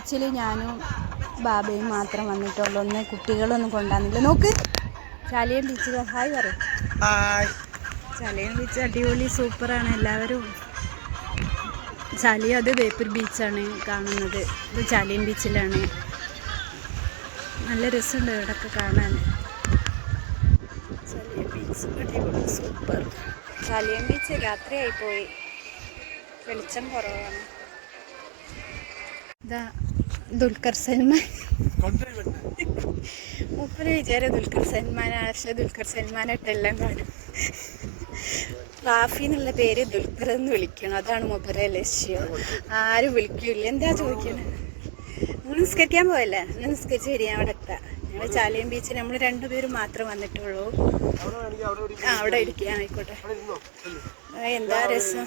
ബീച്ചിൽ ഞാനും ബാബയും മാത്രം വന്നിട്ടുള്ളൂ. ഒന്ന് കുട്ടികളൊന്നും കൊണ്ടുവന്നില്ല. നോക്ക്, ചാലിയം ബീച്ച്. ഹായ് പറയും. ചാലിയം ബീച്ച് അടിപൊളി, സൂപ്പറാണ്. എല്ലാവരും ചാലിയം, അത് ബേപ്പൂർ ബീച്ചാണ് കാണുന്നത്. ഇത് ചാലിയം ബീച്ചിലാണ്. നല്ല രസമുണ്ട് ഇവിടെയൊക്കെ കാണാൻ. ചാലിയം ബീച്ച് അടിപൊളി, സൂപ്പർ. ചാലിയം ബീച്ച് രാത്രിയായി പോയി, വെളിച്ചം കുറവാണ്. ഇതാ ദുൽഖർ സൽമാൻ. മൂപ്പര് വിചാരം ദുൽഖർ സൽമാനാണ്, പക്ഷെ ദുൽഖർ സൽമാനായിട്ടെല്ലാം കാണും. റാഫി എന്നുള്ള പേര് ദുൽഖർ എന്ന് വിളിക്കണം, അതാണ് മൂപ്പരെ ലക്ഷ്യം. ആരും വിളിക്കൂല. എന്താ ചോദിക്കണേ? നിങ്ങൾ നിസ്കരിക്കാൻ പോയല്ലേ? നിങ്ങൾ നിസ്കരിച്ച് വരിക, അവിടെ എത്താം. ഞങ്ങൾ ചാലിയം ബീച്ചിൽ നമ്മൾ രണ്ടുപേരും മാത്രം വന്നിട്ടുള്ളൂ. അവിടെ ഇരിക്കുക, ആയിക്കോട്ടെ. എന്താ രസം.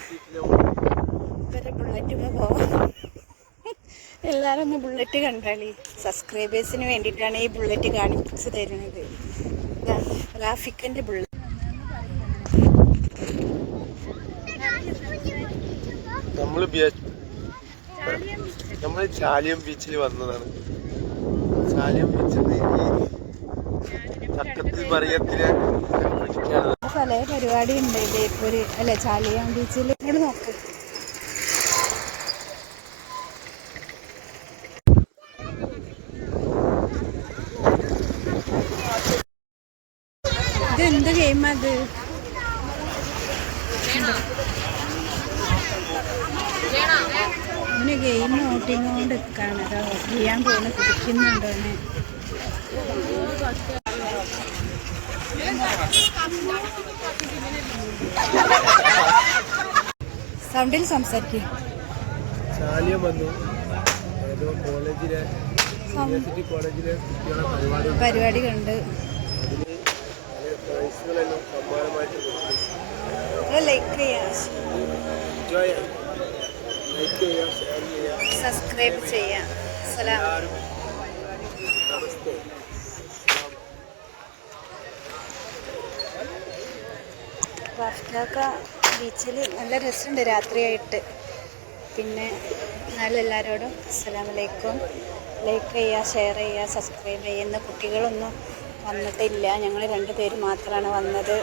ഇവരെ ബുള്ളറ്റുമ്പോൾ പോവാം. എല്ലാവരും ഒന്ന് ബുള്ളറ്റ് കണ്ടാളി. സബ്സ്ക്രൈബേഴ്സിന് വേണ്ടിയിട്ടാണ് ഈ ബുള്ളറ്റ് കാണിച്ചു തരുന്നത്. റാഫിക്കിൻ്റെ ബുള്ളറ്റ്. നമ്മൾ ചാലിയം ബീച്ചിൽ വന്നതാണ്. ചാലിയം ബീച്ചിൽ പല പരിപാടി ഉണ്ട് ബേപ്പൂര്, അല്ലെ ചാലിയം ബീച്ചിൽ. ഇങ്ങോട്ട് നോക്ക്. ഇതെന്ത് ഗെയിമാ അത്? അവന് ഗെയിം ഓട്ടിങ്ങോണ്ട് നിൽക്കാണ്. അതാ ചെയ്യാൻ പോകുന്ന കുടിക്കുന്നുണ്ടോ അവന്. സൗണ്ടിൽ സംസാരിക്കും. പരിപാടി കണ്ട് ലൈക്ക് ചെയ്യാം, സബ്സ്ക്രൈബ് ചെയ്യാം. സലാം. റാഫ്റ്റാക്ക ബീച്ചിൽ നല്ല രസമുണ്ട് രാത്രിയായിട്ട്. പിന്നെ എന്നാലും എല്ലാവരോടും അസ്സലാമലൈക്കും. ലൈക്ക് ചെയ്യുക, ഷെയർ ചെയ്യുക, സബ്സ്ക്രൈബ് ചെയ്യുന്ന. കുട്ടികളൊന്നും വന്നിട്ടില്ല, ഞങ്ങൾ രണ്ടുപേര് മാത്രമാണ് വന്നത്.